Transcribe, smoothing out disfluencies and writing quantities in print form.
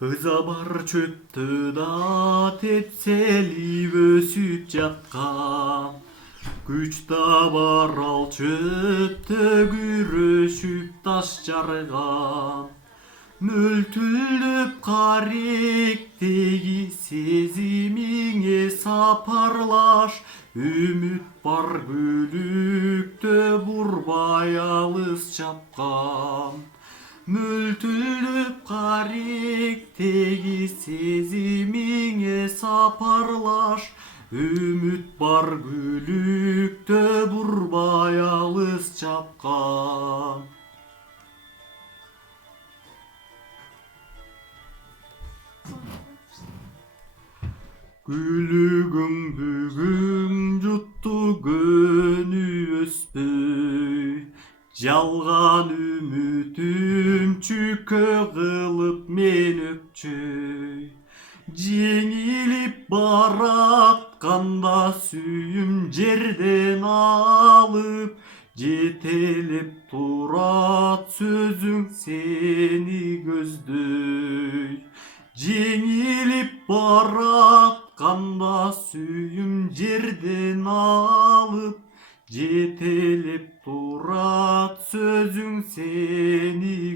Ыза бар чөптү да тепселип өсүп жаткан. Күч табар ал чөптө күрөшүп таш жарган. Мөлтүлдөп каректеги сезимиңе сапарлаш. Үмүт бар күлүктө бурбай алыс чапкан. Мөлтүлдөп каректеги сезимиңе сапарлаш. Үмүт бар күлүктө бурбай алыс чапкан. Күлүгүң бүгүн жутту көнү өспөй. Жалган үмүтүм чүкө кылып мен өкчөй. Жеңилип баратканда сүйүм жерден алып. Жетелеп турат сөзүң сени көздөй. Жеңилип баратканда сүйүм жерден алып. Жетелеп турат сөзүң сени